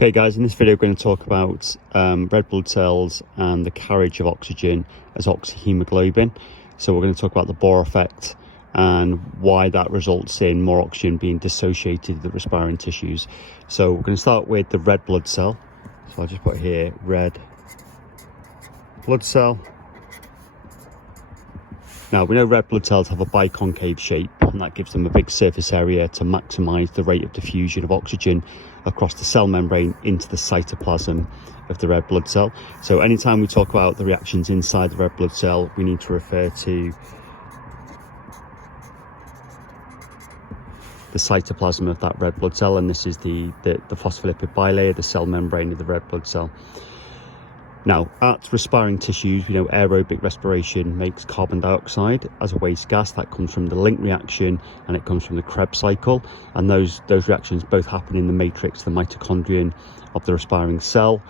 Okay guys, in this video we're going to talk about red blood cells and the carriage of oxygen as oxyhemoglobin. So we're going to talk about the BOHR effect and why that results in more oxygen being dissociated to the respiring tissues. So we're going to start with the red blood cell. So I'll just put here red blood cell. Now we know red blood cells have a biconcave shape, and that gives them a big surface area to maximise the rate of diffusion of oxygen across the cell membrane into the cytoplasm of the red blood cell. So anytime we talk about the reactions inside the red blood cell, we need to refer to the cytoplasm of that red blood cell, and this is the phospholipid bilayer, the cell membrane of the red blood cell. Now, at respiring tissues, we know aerobic respiration makes carbon dioxide as a waste gas. That comes from the link reaction and it comes from the Krebs cycle. And those reactions both happen in the matrix, the mitochondrion of the respiring cell.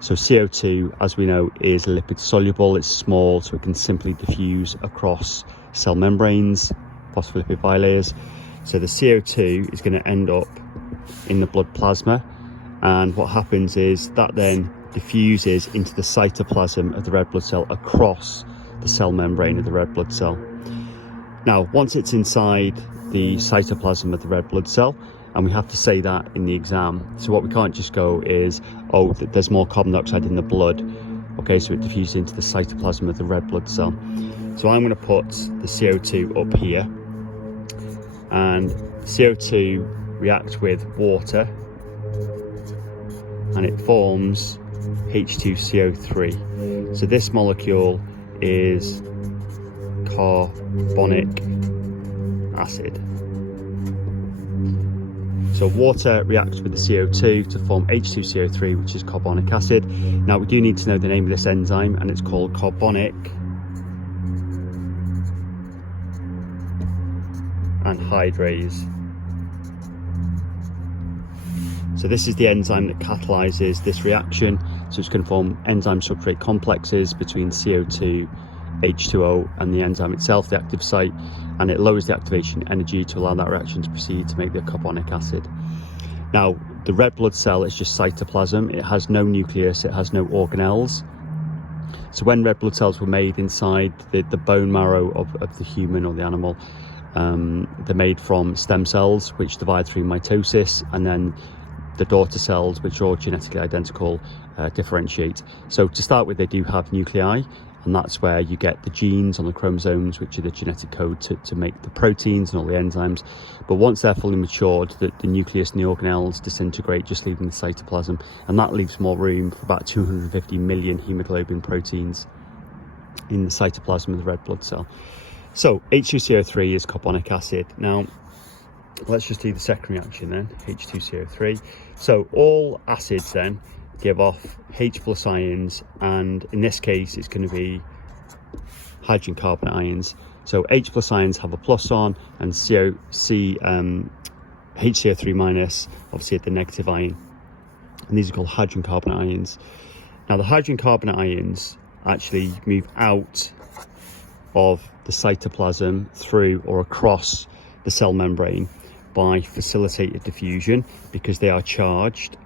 So CO2, as we know, is lipid soluble. It's small, so it can simply diffuse across cell membranes, phospholipid bilayers. So the CO2 is going to end up in the blood plasma. And what happens is that then diffuses into the cytoplasm of the red blood cell across the cell membrane of the red blood cell. Now, once it's inside the cytoplasm of the red blood cell, and we have to say that in the exam, so what we can't just go is, oh, there's more carbon dioxide in the blood, okay, so it diffuses into the cytoplasm of the red blood cell. So I'm going to put the CO2 up here, and CO2 reacts with water and it forms H2CO3. So this molecule is carbonic acid. So water reacts with the CO2 to form H2CO3, which is carbonic acid. Now we do need to know the name of this enzyme, and it's called carbonic anhydrase. So this is the enzyme that catalyzes this reaction. So it's going to form enzyme substrate complexes between CO2, H2O and the enzyme itself, the active site, and it lowers the activation energy to allow that reaction to proceed to make the carbonic acid. Now, the red blood cell is just cytoplasm. It has no nucleus, it has no organelles. So when red blood cells were made inside the bone marrow of the human or the animal, they're made from stem cells which divide through mitosis, and then the daughter cells, which are all genetically identical, differentiate. So to start with, they do have nuclei, and that's where you get the genes on the chromosomes, which are the genetic code to make the proteins and all the enzymes. But once they're fully matured, the nucleus and the organelles disintegrate, just leaving the cytoplasm, and that leaves more room for about 250 million hemoglobin proteins in the cytoplasm of the red blood cell. So H2CO3 is carbonic acid. Now, let's just do the second reaction then, H2CO3. So all acids then give off H plus ions, and in this case it's going to be hydrogen carbonate ions. So H plus ions have a plus on, and HCO3 minus obviously at the negative ion, and these are called hydrogen carbonate ions. Now the hydrogen carbonate ions actually move out of the cytoplasm through or across the cell membrane by facilitated diffusion, because they are charged,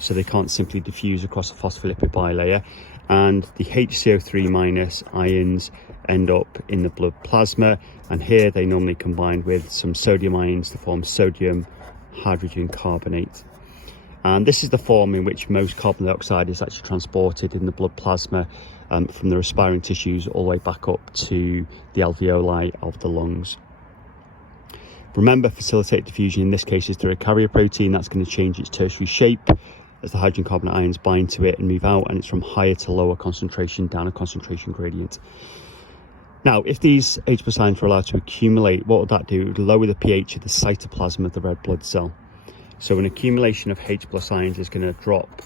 so they can't simply diffuse across a phospholipid bilayer, and the HCO3 minus ions end up in the blood plasma, and here they normally combine with some sodium ions to form sodium hydrogen carbonate. And this is the form in which most carbon dioxide is actually transported in the blood plasma from the respiring tissues all the way back up to the alveoli of the lungs. Remember, facilitated diffusion in this case is through a carrier protein. That's going to change its tertiary shape as the hydrogen carbonate ions bind to it and move out, and it's from higher to lower concentration down a concentration gradient. Now, if these H plus ions were allowed to accumulate, what would that do? It would lower the pH of the cytoplasm of the red blood cell. So an accumulation of H plus ions is going to drop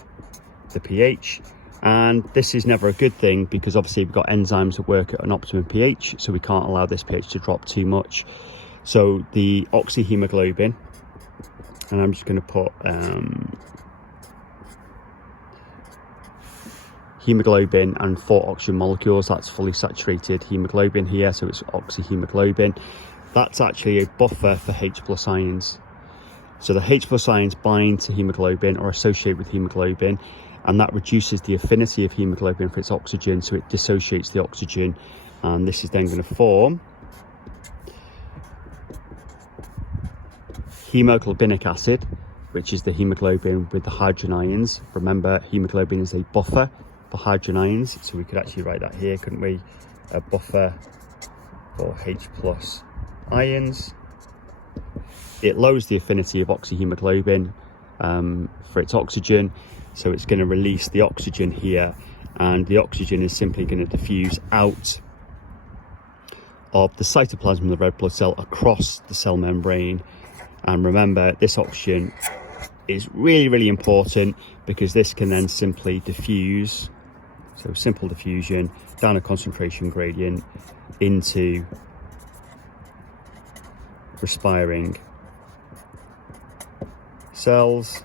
the pH, and this is never a good thing, because obviously we've got enzymes that work at an optimum pH, so we can't allow this pH to drop too much. So the oxyhemoglobin, and I'm just going to put hemoglobin and 4 oxygen molecules, that's fully saturated hemoglobin here, so it's oxyhemoglobin. That's actually a buffer for H plus ions. So the H+ ions bind to hemoglobin or associate with hemoglobin, and that reduces the affinity of hemoglobin for its oxygen, so it dissociates the oxygen, and this is then going to form hemoglobinic acid, which is the hemoglobin with the hydrogen ions. Remember, hemoglobin is a buffer for hydrogen ions, so we could actually write that here, couldn't we? A buffer for H+ ions. It lowers the affinity of oxyhemoglobin for its oxygen, so it's going to release the oxygen here, and the oxygen is simply going to diffuse out of the cytoplasm of the red blood cell across the cell membrane. And remember, this oxygen is really, really important, because this can then simply diffuse, so simple diffusion down a concentration gradient into respiring cells.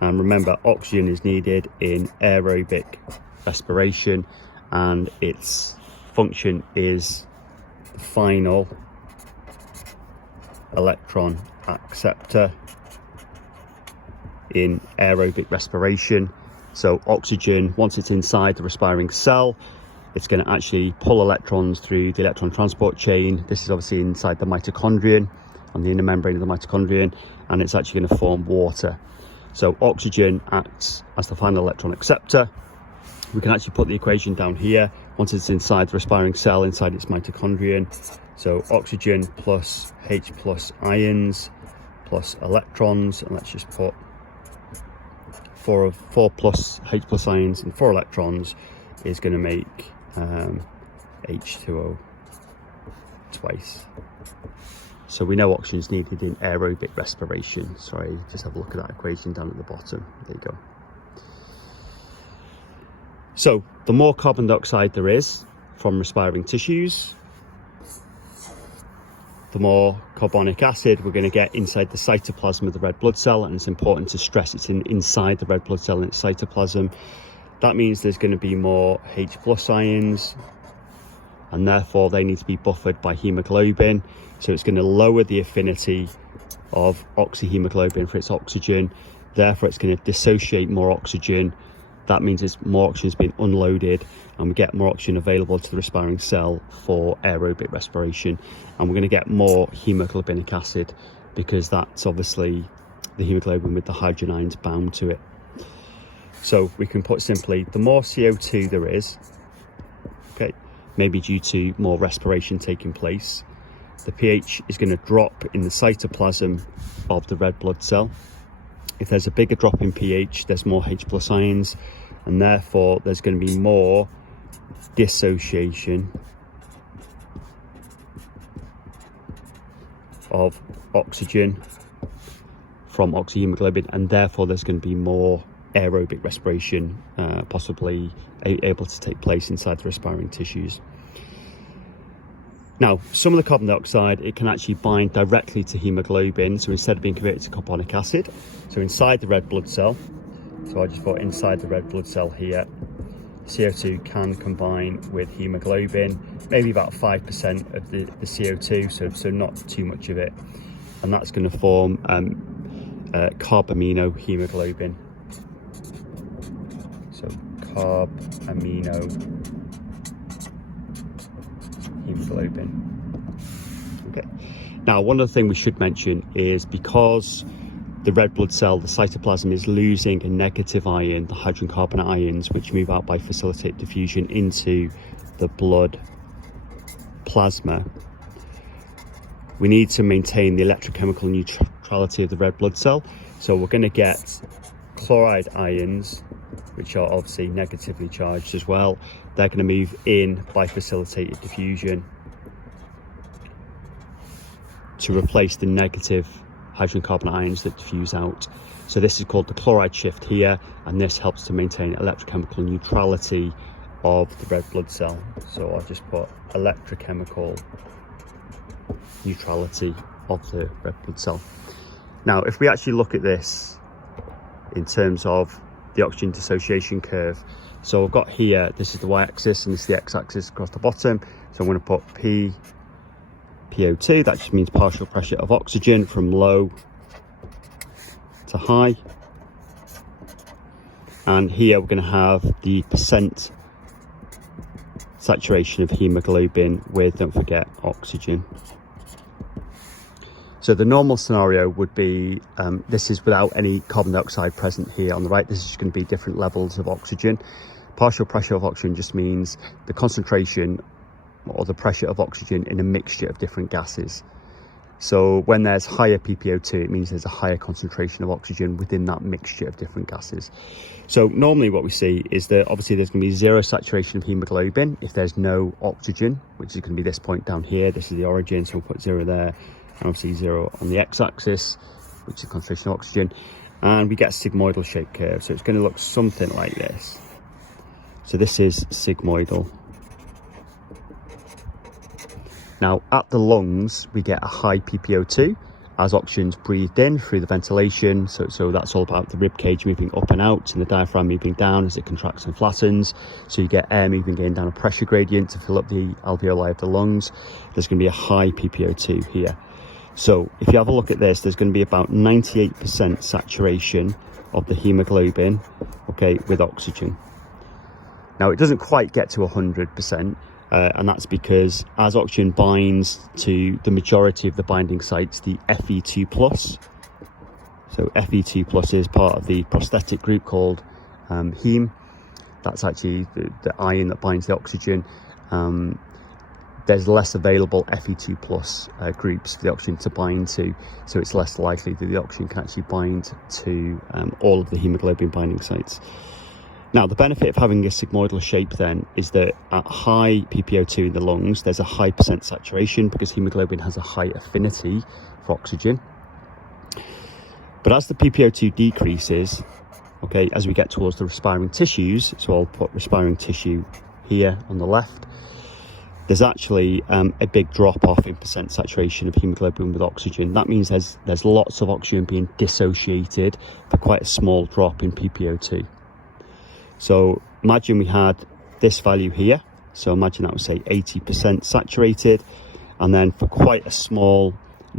And remember, oxygen is needed in aerobic respiration, and its function is the final electron acceptor in aerobic respiration. So oxygen, once it's inside the respiring cell, it's going to actually pull electrons through the electron transport chain. This is obviously inside the mitochondrion, on the inner membrane of the mitochondrion, and it's actually going to form water. So oxygen acts as the final electron acceptor. We can actually put the equation down here. Once it's inside the respiring cell, inside its mitochondrion, so oxygen plus H+ ions plus electrons, and let's just put 4 plus H+ ions and 4 electrons is going to make H2O twice. So we know oxygen is needed in aerobic respiration. Sorry, just have a look at that equation down at the bottom. There you go. So the more carbon dioxide there is from respiring tissues, the more carbonic acid we're going to get inside the cytoplasm of the red blood cell. And it's important to stress it's inside the red blood cell in its cytoplasm. That means there's going to be more H+ ions, and therefore they need to be buffered by hemoglobin. So it's going to lower the affinity of oxyhemoglobin for its oxygen. Therefore, it's going to dissociate more oxygen. That means it's more oxygen is being unloaded, and we get more oxygen available to the respiring cell for aerobic respiration. And we're going to get more hemoglobinic acid, because that's obviously the hemoglobin with the hydrogen ions bound to it. So we can put simply, the more CO2 there is, okay, maybe due to more respiration taking place, the pH is going to drop in the cytoplasm of the red blood cell. If there's a bigger drop in pH, there's more H+ ions, and therefore there's going to be more dissociation of oxygen from oxyhemoglobin, and therefore there's going to be more aerobic respiration possibly able to take place inside the respiring tissues. Now, some of the carbon dioxide, it can actually bind directly to hemoglobin, so instead of being converted to carbonic acid, so inside the red blood cell, so I just put inside the red blood cell here, CO2 can combine with hemoglobin, maybe about 5% of the CO2, so not too much of it, and that's going to form carbamino hemoglobin. So carbamino hemoglobin. Okay. Now, one other thing we should mention is, because the red blood cell, the cytoplasm, is losing a negative ion, the hydrogen carbonate ions, which move out by facilitated diffusion into the blood plasma, we need to maintain the electrochemical neutrality of the red blood cell. So we're going to get chloride ions, which are obviously negatively charged as well. They're going to move in by facilitated diffusion to replace the negative hydrogen carbonate ions that diffuse out. So this is called the chloride shift here, and this helps to maintain electrochemical neutrality of the red blood cell. So I'll just put electrochemical neutrality of the red blood cell. Now, if we actually look at this in terms of the oxygen dissociation curve, so I've got here, this is the y-axis and this is the x-axis across the bottom. So I'm going to put P PO2, that just means partial pressure of oxygen from low to high. And here we're going to have the percent saturation of hemoglobin with, don't forget, oxygen. So the normal scenario would be, this is without any carbon dioxide present here on the right. This is going to be different levels of oxygen. Partial pressure of oxygen just means the concentration or the pressure of oxygen in a mixture of different gases. So when there's higher PPO2, it means there's a higher concentration of oxygen within that mixture of different gases. So normally what we see is that obviously there's going to be zero saturation of hemoglobin if there's no oxygen, which is going to be this point down here. This is the origin, so we'll put 0 there, and obviously 0 on the x-axis, which is the concentration of oxygen. And we get a sigmoidal shaped curve, so it's going to look something like this. So this is sigmoidal. Now, at the lungs, we get a high PPO2 as oxygen's breathed in through the ventilation. So that's all about the rib cage moving up and out and the diaphragm moving down as it contracts and flattens. So you get air moving in down a pressure gradient to fill up the alveoli of the lungs. There's going to be a high PPO2 here. So if you have a look at this, there's going to be about 98% saturation of the hemoglobin, okay, with oxygen. Now, it doesn't quite get to 100%. And that's because as oxygen binds to the majority of the binding sites, the Fe2+, so Fe2+ is part of the prosthetic group called heme. That's actually the ion that binds the oxygen. There's less available Fe2+ groups for the oxygen to bind to, so it's less likely that the oxygen can actually bind to all of the hemoglobin binding sites. Now, the benefit of having a sigmoidal shape then is that at high PPO2 in the lungs, there's a high percent saturation because hemoglobin has a high affinity for oxygen. But as the PPO2 decreases, okay, as we get towards the respiring tissues, so I'll put respiring tissue here on the left, there's actually a big drop off in percent saturation of hemoglobin with oxygen. That means there's lots of oxygen being dissociated for quite a small drop in PPO2. So imagine we had this value here. So imagine that would say 80% saturated. And then for quite a small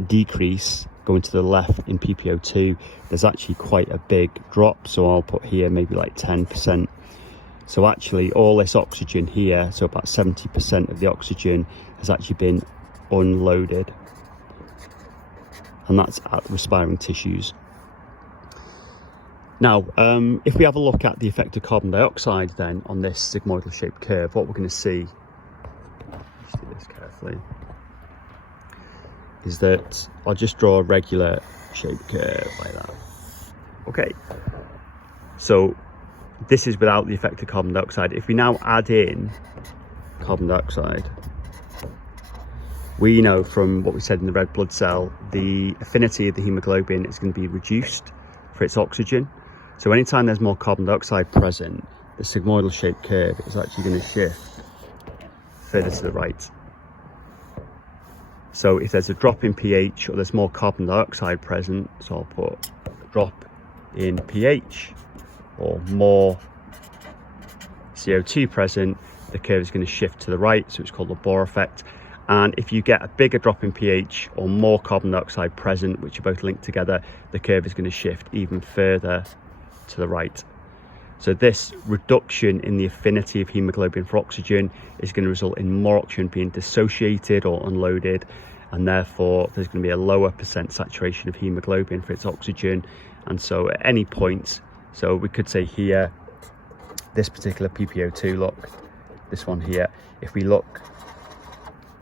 decrease going to the left in PPO2, there's actually quite a big drop. So I'll put here maybe like 10%. So actually all this oxygen here, so about 70% of the oxygen has actually been unloaded. And that's at the respiring tissues. Now, if we have a look at the effect of carbon dioxide then on this sigmoidal shaped curve, what we're going to see, let's do this carefully, is that I'll just draw a regular shaped curve like that. Okay, so this is without the effect of carbon dioxide. If we now add in carbon dioxide, we know from what we said in the red blood cell, the affinity of the hemoglobin is going to be reduced for its oxygen. So anytime there's more carbon dioxide present, the sigmoidal shaped curve is actually going to shift further to the right. So if there's a drop in pH or there's more carbon dioxide present, so I'll put a drop in pH or more CO2 present, the curve is going to shift to the right, so it's called the BOHR effect. And if you get a bigger drop in pH or more carbon dioxide present, which are both linked together, the curve is going to shift even further to the right. So this reduction in the affinity of hemoglobin for oxygen is going to result in more oxygen being dissociated or unloaded, and therefore there's going to be a lower percent saturation of hemoglobin for its oxygen. And so at any point, so we could say here, this particular PPO2, look, this one here, if we look,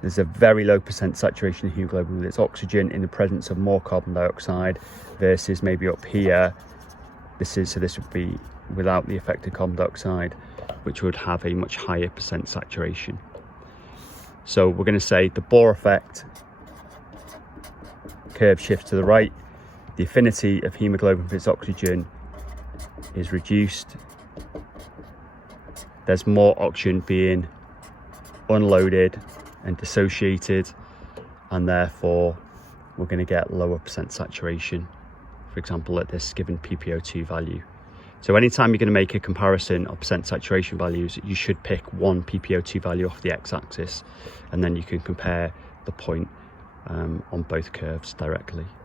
there's a very low percent saturation of hemoglobin with its oxygen in the presence of more carbon dioxide versus maybe up here, this would be without the effect of carbon dioxide, which would have a much higher percent saturation. So we're going to say the BOHR effect, curve shifts to the right, the affinity of hemoglobin for its oxygen is reduced, there's more oxygen being unloaded and dissociated, and therefore we're going to get lower percent saturation, for example at this given PPO2 value. So anytime you're going to make a comparison of percent saturation values, you should pick one PPO2 value off the x-axis, and then you can compare the point on both curves directly.